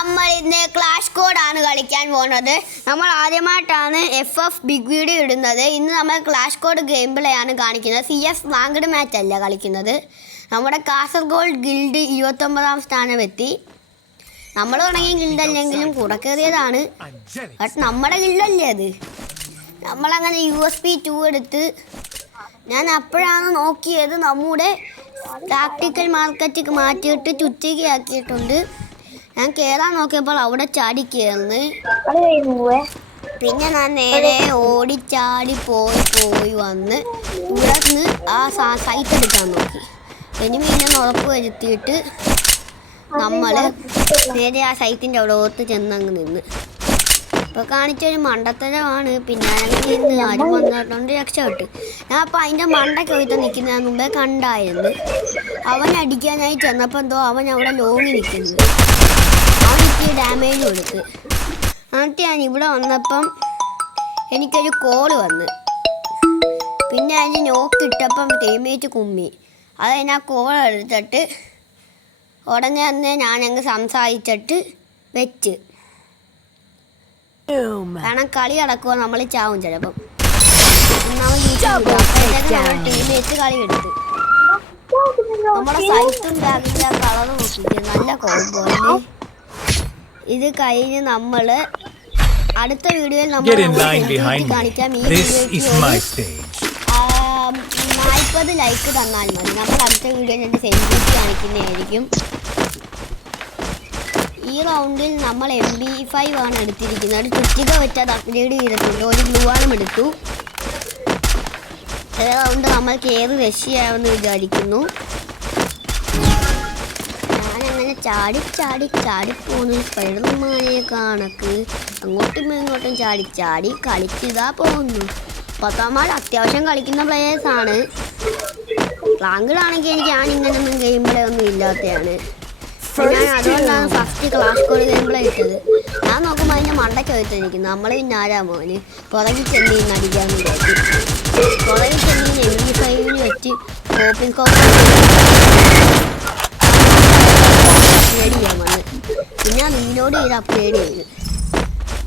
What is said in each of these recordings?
നമ്മൾ ഇന്ന് ക്ലാഷ് കോഡാണ് കളിക്കാൻ പോകുന്നത്. നമ്മൾ ആദ്യമായിട്ടാണ് FF ബിഗ് വീഡിയോ ഇടുന്നത്. ഇന്ന് നമ്മൾ ക്ലാഷ് കോഡ് ഗെയിം പ്ലേ ആണ് കാണിക്കുന്നത്. CS റാങ്ക്ഡ് മാച്ച് അല്ല കളിക്കുന്നത്. നമ്മുടെ കാസർഗോഡ് ഗിൽഡ് 29ാം സ്ഥാനമെത്തി. നമ്മൾ തുടങ്ങിയ ഗിൽഡ് അല്ലെങ്കിലും കുറക്കേറിയതാണ്. ബട്ട് നമ്മുടെ ഗിൽഡല്ലേ അത്. നമ്മളങ്ങനെ USP 2 എടുത്ത് ഞാൻ അപ്പോഴാണ് നോക്കിയത് നമ്മുടെ ടാക്ടിക്കൽ മാർക്കറ്റ് മാറ്റിയിട്ട് ചുറ്റിക ആക്കിയിട്ടുണ്ട്. ഞാൻ കയറാൻ നോക്കിയപ്പോൾ അവിടെ ചാടി കയറുന്നു. പിന്നെ ഞാൻ നേരെ ഓടിച്ചാടി പോയി വന്ന് ഇവിടെ നിന്ന് ആ സൈറ്റ് എടുക്കാൻ നോക്കി. എനിമീനെ ഉറപ്പ് വരുത്തിയിട്ട് നമ്മൾ നേരെ ആ സൈറ്റിൻ്റെ അവിടെ ഓർത്ത് ചെന്നങ്ങ് നിന്ന്. ഇപ്പോൾ കാണിച്ചൊരു മണ്ടത്തരമാണ്. പിന്നെ നിന്ന് ആരും വന്നിട്ടുണ്ട് രക്ഷപ്പെട്ട്. ഞാൻ അപ്പോൾ അതിൻ്റെ മണ്ടയ്ക്ക് പോയിട്ട് നിൽക്കുന്നതിന് മുമ്പേ കണ്ടായിരുന്നു. അവൻ അടിക്കാനായി ചെന്നപ്പോൾ എന്തോ അവൻ അവിടെ ലോങ്ങി നിൽക്കുന്നു. അവനിക്ക് ഡാമേജ് കൊടുത്ത്. എന്നിട്ട് ഞാൻ ഇവിടെ വന്നപ്പം എനിക്കൊരു കോൾ വന്ന്. പിന്നെ അതിന് നോക്കിയിട്ടപ്പം ടീമേറ്റ് കുമ്മി. അത് ഞാൻ കോൾ എടുത്തിട്ട് ഉടനെ തന്നെ ഞാനങ്ങ് സംസാരിച്ചിട്ട് വെച്ച്. കാരണം കളി അടക്കുക നമ്മൾ ചാവും ചിലപ്പം. ടീമേറ്റ് കളി എടുത്ത് നമ്മുടെ സൈറ്റും ബാഗിൻ്റെ ആ കളർ നോക്കിയിട്ട് നല്ല കോമ്പോ. ഇത് കഴിഞ്ഞ് നമ്മൾ അടുത്ത വീഡിയോയിൽ നമ്മൾ കാണിക്കാം. ഈ വീഡിയോയ്ക്ക് 40 ലൈക്ക് തന്നാൽ മതി. നമ്മൾ അടുത്ത വീഡിയോയിൽ എൻ്റെ സെലിബ്രിറ്റി കാണിക്കുന്നതായിരിക്കും. ഈ റൗണ്ടിൽ നമ്മൾ MB5 ആണ് എടുത്തിരിക്കുന്നത്. ചുറ്റിക വെച്ച് അത് അപ്ഗ്രേഡ് ചെയ്തിട്ടുണ്ട്. ഒരു ഗ്ലൂവാളും എടുത്തു. ഈ റൗണ്ട് നമ്മൾ കയറി രക്ഷയാവെന്ന് വിചാരിക്കുന്നു. ഞാനങ്ങനെ ചാടി പോകുന്നു. പഴമാനെ കണക്ക് അങ്ങോട്ടും ഇങ്ങോട്ടും ചാടി കളിച്ചിതാ പോകുന്നു. പത്താമാർ അത്യാവശ്യം കളിക്കുന്ന പ്ലേയേഴ്സാണ്. റാങ്ക്ഡാണെങ്കിൽ ഞാൻ ഇങ്ങനൊന്നും ഗെയിം പ്ലേ ഒന്നും ഇല്ലാത്തതാണ്. ഞാൻ അതുകൊണ്ടാണ് first clash code game play ഇട്ടത്. ഞാൻ നോക്കുമ്പോൾ അതിൻ്റെ മണ്ടയ്ക്ക് വെച്ചിരിക്കുന്നു. നമ്മൾ പിന്നെ ആരാ മോന് പുറകിൽ ചെന്നീന്ന് അടിക്കാമെന്ന് വിചാരിച്ചു. പുറകിൽ ചെന്നീന്ന് MB5 വെച്ച് അപ്ഗ്രേഡ് ചെയ്യാൻ വന്ന്. പിന്നെ റീലോഡ് ചെയ്ത് അപ്ഗ്രേഡ് ചെയ്ത്.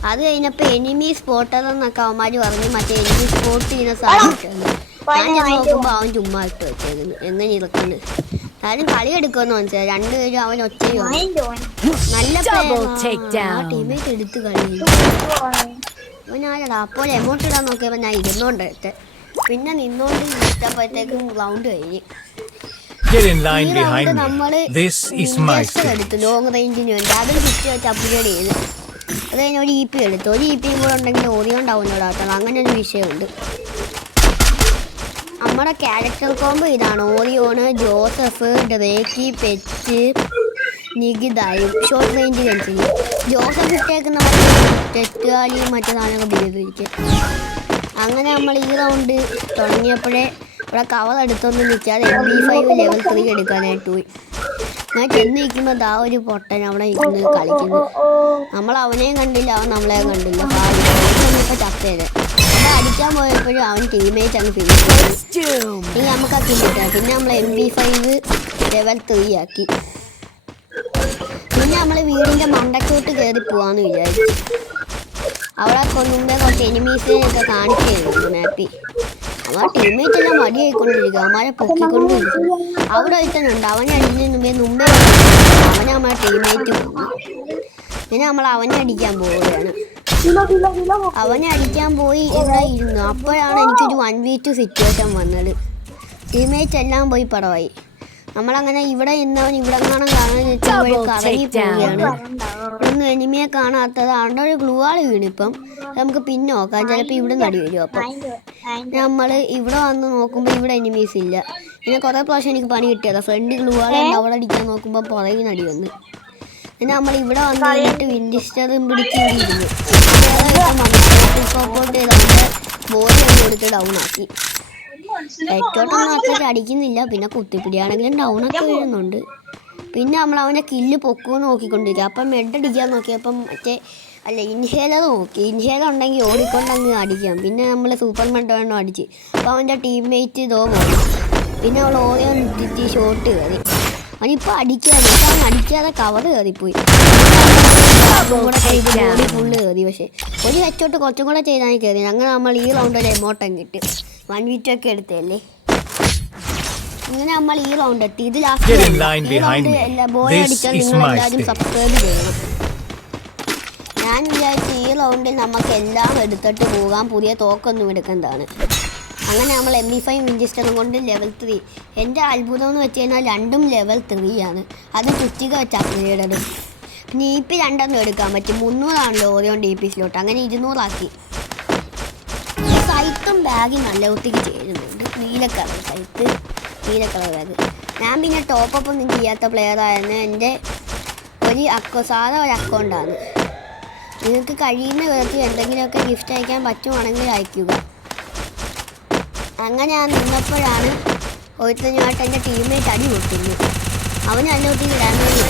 അത് കഴിഞ്ഞപ്പോൾ എനിമി സ്പോട്ടർ എന്നൊക്കെ അവന്മാർ പറഞ്ഞ് മറ്റേ എനിമി സ്പോട്ട് ചെയ്യുന്ന സാധനം ഞാൻ നോക്കുമ്പോൾ അവൻ ചുമ്മാ ഇട്ട് വെച്ചേക്കുന്നു. എങ്ങനെ ഇറക്കുന്നു ആരും കളി എടുക്കുമെന്ന് മനസ്സിലായി. രണ്ടുപേരും അവൻ ഒച്ചയോ നല്ല ടീമേറ്റ് എടുത്ത് കളി. അപ്പോൾ ഞാനടാ അപ്പോൾ എമൗണ്ട് ഇടാൻ നോക്കിയപ്പോൾ ഞാൻ ഇരുന്നോണ്ട് എടുത്ത്. പിന്നെ നിന്നോണ്ട് ഇട്ടപ്പോഴത്തേക്കും റൗണ്ട് കഴിഞ്ഞ് നമ്മൾ എടുത്തു ലോങ് റേഞ്ചിന് വേണ്ടി. അതിൽ ചുറ്റി വെച്ച് അപ്ഗ്രേഡ് ചെയ്ത്. അത് കഴിഞ്ഞ് ഒരു EP എടുത്തു. ഒരു EP കൂടെ ഉണ്ടെങ്കിൽ ഓറിയോൺ ഡൗൺലോഡ് ആക്കണം. അങ്ങനെ ഒരു വിഷയമുണ്ട്. നമ്മുടെ ക്യാരക്ടർ കോമ്പോ ഇതാണ്. ഓറിയോണ്, ജോസഫ്, ഡ്രേക്കി, പെറ്റ്, നികിതായും ഷോർട്ട് റേഞ്ച് കളിച്ചില്ല. ജോസഫ് ഇട്ടേക്കുന്ന തെറ്റുകാലിയും മറ്റു സാധനമൊക്കെ ഉപയോഗിക്കും. അങ്ങനെ നമ്മൾ ഈ റൗണ്ട് തുടങ്ങിയപ്പോഴേ ഇവിടെ കവർ എടുത്തൊന്നും നിൽക്കാതെ MB5 ലെവൽ 3 എടുക്കാനായിട്ട് പോയി. ഞാൻ ചെന്നിരിക്കുമ്പോൾ ദാ ഒരു പൊട്ടൻ അവിടെ ഇരുന്ന് കളിക്കുന്നു. നമ്മൾ അവനെയും കണ്ടില്ല, അവൻ നമ്മളെയും കണ്ടില്ല. ഇപ്പോൾ ചത്തേരെ നമ്മൾ അടിക്കാൻ പോയപ്പോഴും അവൻ ടീമേറ്റ് അങ്ങ് ഫിനിഷ് ചെയ്തു. ഇനി നമുക്ക് അത് കിട്ടാം. പിന്നെ നമ്മൾ MB5 ലെവൽ 3 ആക്കി. പിന്നെ നമ്മൾ വീടിൻ്റെ മണ്ടക്കോട്ട് കയറി പോവാന്ന് വിചാരിച്ചു. അവിടെ മുമ്പേ കുറച്ച് എനിമീസിനെയൊക്കെ കാണിച്ചു മാപ്പി. അവൻ ടീമേറ്റ് എല്ലാം മടിയായിക്കൊണ്ടിരിക്കുക. അവന്മാരെ പൊക്കിക്കൊണ്ടിരിക്കുന്നു. അവിടെ ഒരുത്തനുണ്ട്. അവനെ അടിക്കുന്നതിന് മുമ്പേ അവനെ നമ്മളെ ടീമേറ്റ് പോകുന്നു. പിന്നെ നമ്മൾ അവനെ അടിക്കാൻ പോവുകയാണ്. അവനെ അടിക്കാൻ പോയി ഇവിടെ ഇരുന്നു. അപ്പോഴാണ് എനിക്കൊരു 1v2 സിറ്റുവേഷൻ വന്നത്. ടീമേറ്റ് എല്ലാം പോയി പടവായി. നമ്മളങ്ങനെ ഇവിടെ ഇന്നവൻ ഇവിടെ കാണാൻ കറങ്ങി പോവുകയാണ്. ഒന്നും എനിമിയെ കാണാത്തത് അവിടെ ഒരു ഗ്ലൂവാൾ വീണിപ്പം. നമുക്ക് പിന്നെ നോക്കാം. ചിലപ്പോൾ ഇവിടെ നടി വരും. അപ്പം നമ്മൾ ഇവിടെ വന്ന് നോക്കുമ്പോൾ ഇവിടെ എനിമീസ് ഇല്ല. പിന്നെ കുറേ പ്രാവശ്യം എനിക്ക് പണി കിട്ടിയത്. ഫ്രണ്ട് ഗ്ലൂവാൾ അവിടെ അടിക്കാൻ നോക്കുമ്പോൾ പുറകിൽ നടി വന്ന്. പിന്നെ നമ്മൾ ഇവിടെ വന്ന് കഴിഞ്ഞിട്ട് വിൻഡിസ്റ്ററും പിടിച്ചിരുന്നു. സപ്പോർട്ട് ചെയ്ത് അവൻ്റെ ബോഡി ഒന്ന് കൊടുത്ത് ഡൗൺ ആക്കി. ഹെഡ്ഷോട്ടൊന്നും അത്രയ്ക്ക് അടിക്കുന്നില്ല. പിന്നെ കുത്തിപ്പിടിയാണെങ്കിലും ഡൗണൊക്കെ വീഴുന്നുണ്ട്. പിന്നെ നമ്മൾ അവൻ്റെ കില്ല് പൊക്കുമെന്ന് നോക്കിക്കൊണ്ടിരിക്കുക. അപ്പം മെഡ് അടിക്കാൻ നോക്കിയപ്പം ഇൻഹേലർ നോക്കി. ഇൻഹേലർ ഉണ്ടെങ്കിൽ ഓടിക്കൊണ്ടങ്ങ് അടിക്കാം. പിന്നെ നമ്മൾ സൂപ്പർ മെഡ് വേണം അടിച്ച്. അപ്പോൾ അവൻ്റെ ടീംമേറ്റ് ഇതോ പോയി. പിന്നെ അവൾ ഓരോ നിർത്തി ഷോട്ട് കയറി. അവനിപ്പോൾ അടിക്കാൻ അടിക്കാതെ കവർ കയറിപ്പോയി ഫുള്ള് കയറി. പക്ഷേ ഒരു വെച്ചോട്ട് കുറച്ചും കൂടെ ചെയ്താണ് കയറി. അങ്ങനെ നമ്മൾ ഈ റൗണ്ട് ഒരു എമോട്ടം കിട്ടി 1v2 ഒക്കെ എടുത്തല്ലേ. ഇങ്ങനെ നമ്മൾ ഈ റൗണ്ട് എത്തി. ഇത് ലാസ്റ്റ് എല്ലാ ബോൾ അടിച്ചാൽ നിങ്ങളെല്ലാവരും സബ്സ്ക്രൈബ് ചെയ്യണം. ഞാൻ വിചാരിച്ചു ഈ റൗണ്ടിൽ നമുക്ക് എല്ലാം എടുത്തിട്ട് പോകാൻ, പുതിയ തോക്കൊന്നും എടുക്കേണ്ടതാണ്. അങ്ങനെ നമ്മൾ MP5 വിഞ്ചസ്റ്ററും കൊണ്ട് ലെവൽ 3. എൻ്റെ അത്ഭുതം എന്ന് വെച്ച് കഴിഞ്ഞാൽ രണ്ടും ലെവൽ 3 ആണ്. അത് ചുറ്റിക വെച്ച് അപ്ഗ്രേഡഡ്. പിന്നെ EP 2 എടുക്കാൻ പറ്റും. 300 ഓരോ DP സ്ലോട്ട്. അങ്ങനെ 200 ആക്കി. സൈറ്റും ബാഗ് നല്ല ഒത്തിരി ചേരുന്നുണ്ട്. നീല കളർ സൈറ്റ്, നീല കളർ ബാഗ്. ഞാൻ പിന്നെ ടോപ്പപ്പ് ഒന്നും ചെയ്യാത്ത പ്ലെയറായിരുന്നു. എൻ്റെ സാധാ ഒരു അക്കൗണ്ടാണ്. നിങ്ങൾക്ക് കഴിയുന്ന വിധത്തിൽ എന്തെങ്കിലുമൊക്കെ ഗിഫ്റ്റ് അയക്കാൻ പറ്റുവാണെങ്കിൽ അയക്കുക. അങ്ങനെ ഞാൻ നിന്നപ്പോഴാണ് ഒരുത്തനുമായിട്ട് എൻ്റെ ടീമേറ്റ് അടി കൊടുത്തിരുന്നു. അവന് അല്ലോട്ടിൽ ഡാമേജ്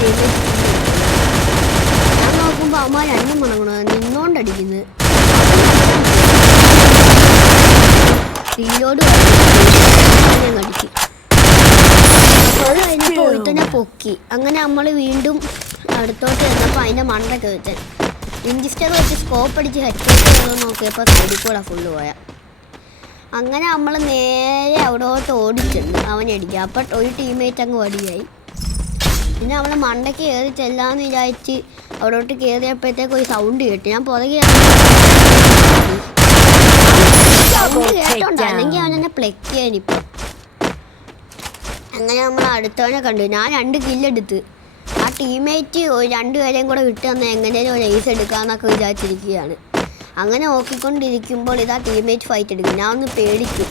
കിട്ടി. ഞാൻ നോക്കുമ്പോൾ അമ്മ രണ്ടും മണങ്ങണത് നിന്നോണ്ടടിക്കുന്നത്. തീരോട് കടിച്ചു. അത് കഴിഞ്ഞപ്പോൾ ഒരുത്തനെ പൊക്കി. അങ്ങനെ നമ്മൾ വീണ്ടും അടുത്തോട്ട് ചെന്നപ്പോൾ അതിൻ്റെ മണ്ടൊക്കെ വെച്ചാൽ വിഞ്ചസ്റ്റർ വെച്ച് സ്കോപ്പ് അടിച്ച് ഹെഡ്ഷോട്ട് നോക്കിയപ്പോൾ സൈഡിൽ കൂടെ ഫുള്ള് പോയാൽ. അങ്ങനെ നമ്മൾ നേരെ അവിടോട്ട് ഓടിച്ചെന്നു അവനടിക്കുക. അപ്പം ഒരു ടീമേറ്റ് അങ്ങ് വടിയായി. പിന്നെ അവൾ മണ്ടയ്ക്ക് കയറി ചെല്ലാമെന്ന് വിചാരിച്ച് അവിടോട്ട് കയറിയപ്പോഴത്തേക്ക് ഒരു സൗണ്ട് കേട്ടു. ഞാൻ പുറകെ സൗണ്ട് കേട്ടോണ്ടോ അല്ലെങ്കിൽ അവനെന്നെ പ്ലെക്ക് ചെയ്യാനിപ്പം. അങ്ങനെ നമ്മൾ അടുത്തവനെ കണ്ടു. ഞാൻ 2 കില്ലെടുത്ത്. ആ ടീമേറ്റ് 2 പേരെയും കൂടെ വിട്ട് തന്നാൽ എങ്ങനെയും ഒരു ഏസ് എടുക്കാമെന്നൊക്കെ വിചാരിച്ചിരിക്കുകയാണ്. അങ്ങനെ നോക്കിക്കൊണ്ടിരിക്കുമ്പോൾ ഇതാ ടീമേറ്റ് ഫൈറ്റ് എടുക്കും. ഞാൻ ഒന്ന് പേടിച്ചു.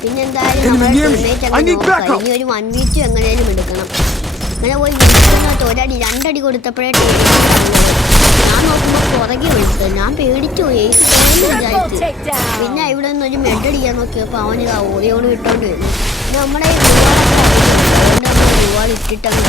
പിന്നെ എന്തായാലും നമ്മുടെ ടീമേറ്റ് അങ്ങനെ നോക്കാം. ഇനി ഒരു 1v2 എങ്ങനെയും എടുക്കണം. അങ്ങനെ പോയി ഒരടി 2 അടി കൊടുത്തപ്പോഴേ ഞാൻ നോക്കുമ്പോൾ പുറകെ വിളിച്ചത്. ഞാൻ പേടിച്ചു പോയി വിചാരിച്ചു. പിന്നെ ഇവിടെ നിന്ന് ഒരു മെഡടിക്കാൻ നോക്കിയപ്പോൾ അവന് ഓടിയോട് വിട്ടോണ്ട് വരും. പിന്നെ നമ്മുടെ റിവാർഡ് ഇട്ടിട്ടങ്ങ്